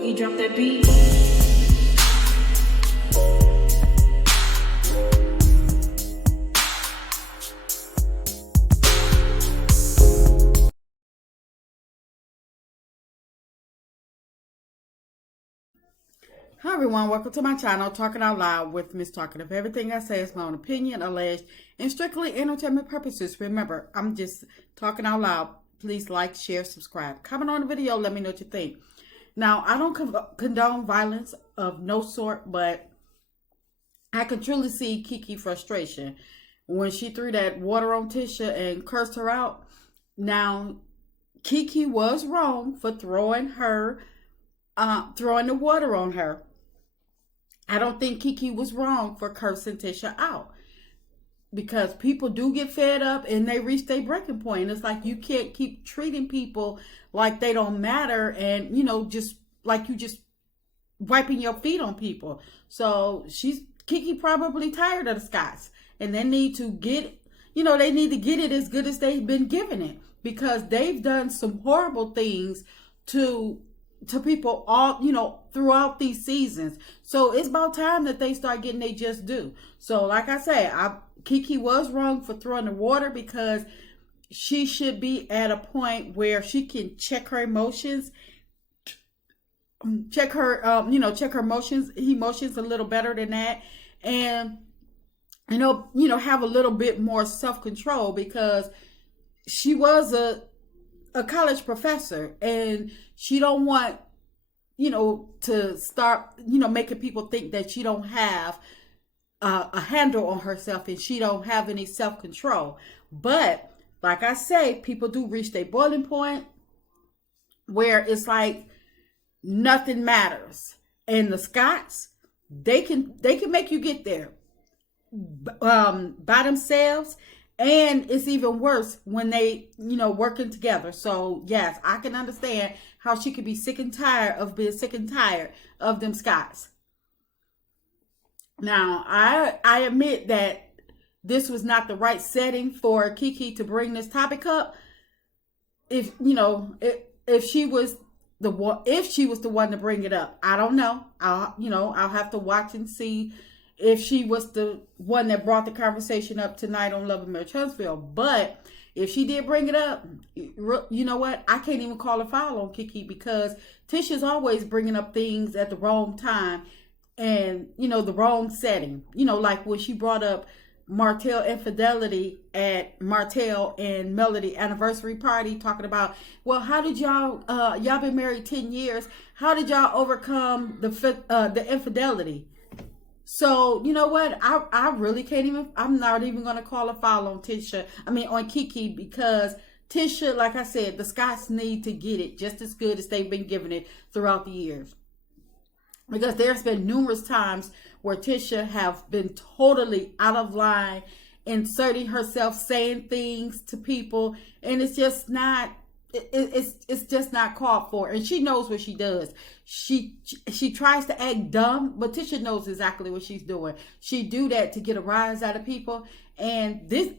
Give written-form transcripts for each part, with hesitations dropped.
Boogie, drop that beat. Hi everyone, welcome to my channel, Talking Out Loud with Miss Talkative. Everything I say is my own opinion, alleged, and strictly entertainment purposes. Remember, I'm just talking out loud. Please like, share, subscribe. Comment on the video, let me know what you think. Now, I don't condone violence of no sort, but I can truly see Keke frustration when she threw that water on Tisha and cursed her out. Now, Keke was wrong for throwing the water on her. I don't think Keke was wrong for cursing Tisha out, because people do get fed up and they reach their breaking point. It's like you can't keep treating people like they don't matter, and just like you just wiping your feet on people. So Keke probably tired of the Scots, and they need to get it as good as they've been giving it, because they've done some horrible things to people all throughout these seasons. So it's about time that they start getting their just due. So like I say, Keke was wrong for throwing the water, because she should be at a point where she can check her emotions, check her emotions a little better than that, and have a little bit more self-control, because she was a college professor, and she don't want to start making people think that she don't have a handle on herself and she don't have any self-control. But like I say, people do reach their boiling point where it's like nothing matters, and the Scots, they can make you get there by themselves. And it's even worse when they, working together. So yes, I can understand how she could be sick and tired of being sick and tired of them Scots. Now, I admit that this was not the right setting for Keke to bring this topic up. If she was the one to bring it up, I don't know. I'll have to watch and see if she was the one that brought the conversation up tonight on Love and Marriage Huntsville. But if she did bring it up, you know what? I can't even call a foul on Keke, because Tisha's always bringing up things at the wrong time and, the wrong setting. Like when she brought up Martell infidelity at Martell and Melody anniversary party, talking about, well, how did y'all been married 10 years. How did y'all overcome the infidelity? So, you know what? I really can't even, I'm not even going to call a foul on on Keke, because Tisha, like I said, the Scots need to get it just as good as they've been giving it throughout the years. Because there's been numerous times where Tisha have been totally out of line, inserting herself, saying things to people, and it's just not, it's just not called for. And she knows what she does. She tries to act dumb, but Tisha knows exactly what she's doing. She do that to get a rise out of people. And this,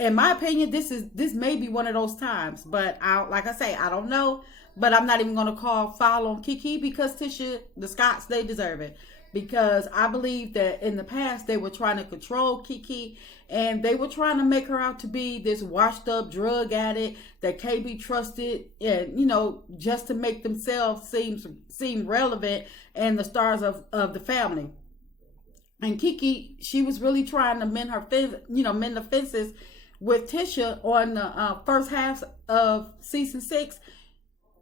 in my opinion, this may be one of those times. But like I say, I don't know. But I'm not even going to call foul on Keke, because Tisha, the Scots, they deserve it. Because I believe that in the past, they were trying to control Keke, and they were trying to make her out to be this washed up drug addict that can't be trusted, and, just to make themselves seem relevant and the stars of the family. And Keke, she was really trying to mend the fences with Tisha on the first half of season 6.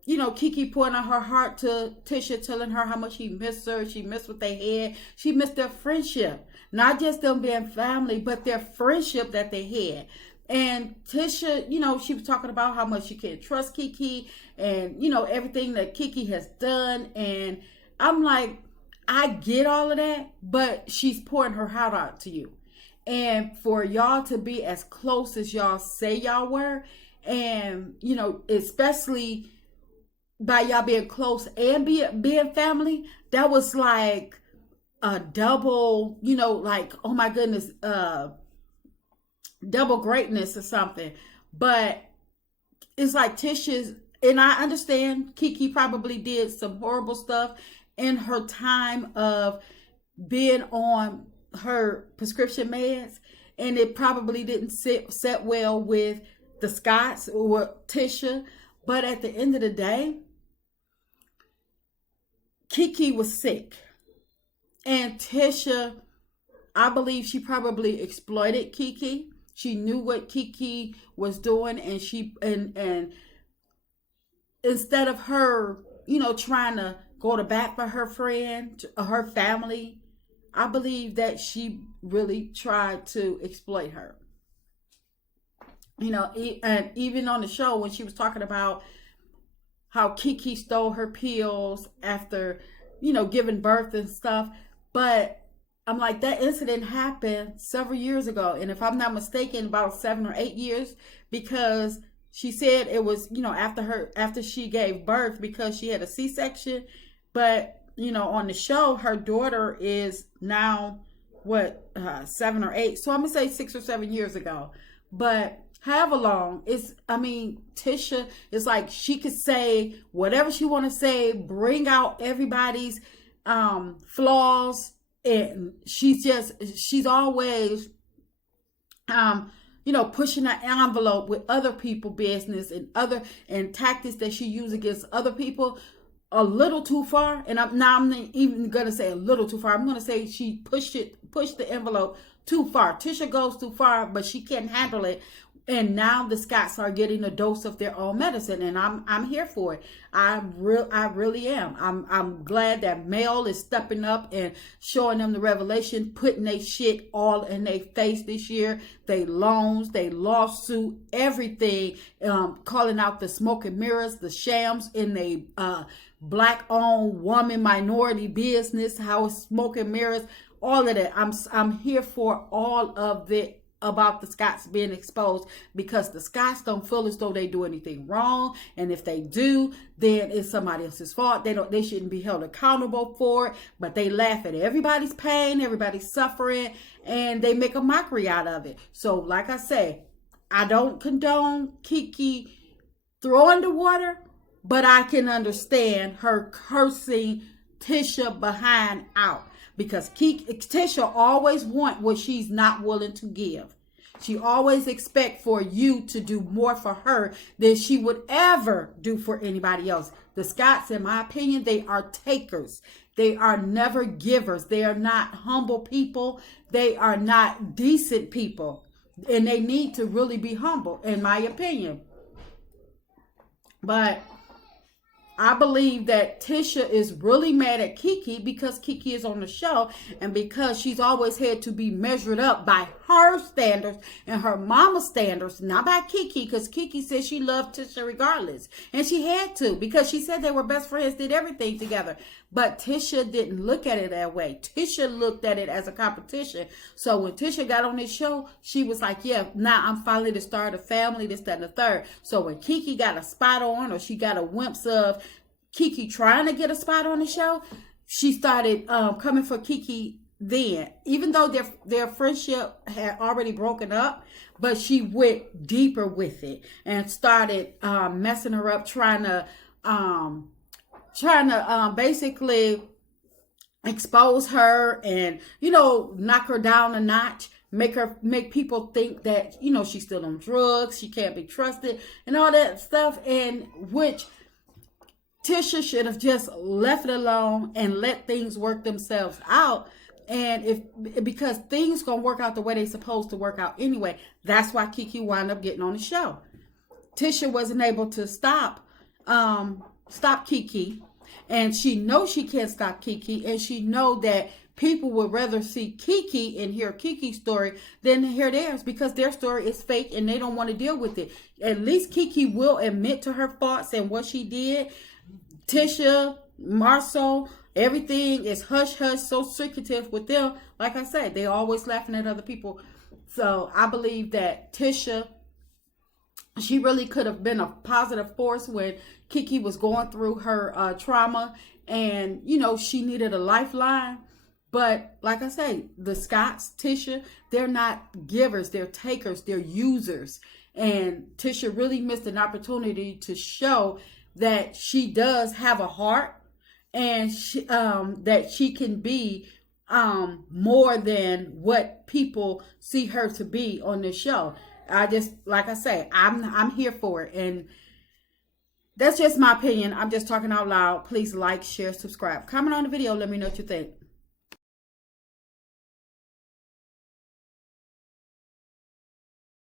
Keke pouring out her heart to Tisha, telling her how much he missed her. She missed what they had. She missed their friendship. Not just them being family, but their friendship that they had. And Tisha, she was talking about how much she can't trust Keke, and, everything that Keke has done. And I'm like, I get all of that, but she's pouring her heart out to you. And for y'all to be as close as y'all say y'all were, and, especially by y'all being close and being family, that was like a double, like, oh my goodness, double greatness or something. But it's like Tisha's and I understand Keke probably did some horrible stuff in her time of being on her prescription meds, and it probably didn't set well with the Scotts or Tisha. But at the end of the day, Keke was sick, and Tisha, I believe she probably exploited Keke. She knew what Keke was doing, and and instead of her, trying to go to bat for her friend, her family, I believe that she really tried to exploit her. And even on the show when she was talking about how Keke stole her pills after, giving birth and stuff. But I'm like, that incident happened several years ago. And if I'm not mistaken, about 7 or 8 years, because she said it was, after she gave birth because she had a C-section. But, on the show, her daughter is now, 7 or 8. So I'm going to say 6 or 7 years ago. But however long, Tisha is like, she could say whatever she want to say, bring out everybody's flaws, and she's always pushing the envelope with other people business and tactics that she uses against other people a little too far. And I'm not even gonna say a little too far. I'm gonna say she pushed the envelope too far. Tisha goes too far, but she can't handle it. And now the Scotts are getting a dose of their own medicine, and I'm here for it. I really am. I'm glad that Mel is stepping up and showing them the revelation, putting their shit all in their face this year. They loans, they lawsuit, everything, calling out the smoke and mirrors, the shams in the black-owned woman minority business, how it's smoke and mirrors, all of that. I'm here for all of it about the Scotts being exposed, because the Scotts don't feel as though they do anything wrong, and if they do, then it's somebody else's fault. They shouldn't be held accountable for it, but they laugh at everybody's pain, everybody's suffering, and they make a mockery out of it. So like I say, I don't condone Keke throwing the water, but I can understand her cursing Tisha behind out. Because Tisha always want what she's not willing to give. She always expect for you to do more for her than she would ever do for anybody else. The Scotts, in my opinion, they are takers. They are never givers. They are not humble people. They are not decent people. And they need to really be humble, in my opinion. But I believe that Tisha is really mad at Keke because Keke is on the show, and because she's always had to be measured up by her standards and her mama's standards, not by Keke, because Keke said she loved Tisha regardless. And she had to, because she said they were best friends, did everything together. But Tisha didn't look at it that way. Tisha looked at it as a competition. So when Tisha got on this show, she was like, yeah, now I'm finally the star of the family, this, that, and the third. So when Keke got a spot on, or she got a glimpse of Keke trying to get a spot on the show, she started coming for Keke then. Even though their friendship had already broken up, but she went deeper with it and started messing her up, trying to basically expose her and, knock her down a notch, make people think that, she's still on drugs, she can't be trusted, and all that stuff, and which Tisha should have just left it alone and let things work themselves out. And because things gonna work out the way they supposed to work out anyway. That's why Keke wound up getting on the show. Tisha wasn't able to stop Keke, and she knows she can't stop Keke, and she know that people would rather see Keke and hear Keke's story than hear theirs, because their story is fake and they don't want to deal with it. At least Keke will admit to her faults and what she did. Tisha, Marceau, everything is hush hush, so secretive with them. Like I said, they always laughing at other people. So I believe that Tisha, she really could have been a positive force when Keke was going through her trauma, and she needed a lifeline. But like I say, the Scotts, Tisha, they're not givers, they're takers, they're users. And Tisha really missed an opportunity to show that she does have a heart, and that she can be more than what people see her to be on this show. I just, like I say, I'm here for it, and that's just my opinion. I'm just talking out loud. Please like, share, subscribe, comment on the video. Let me know what you think.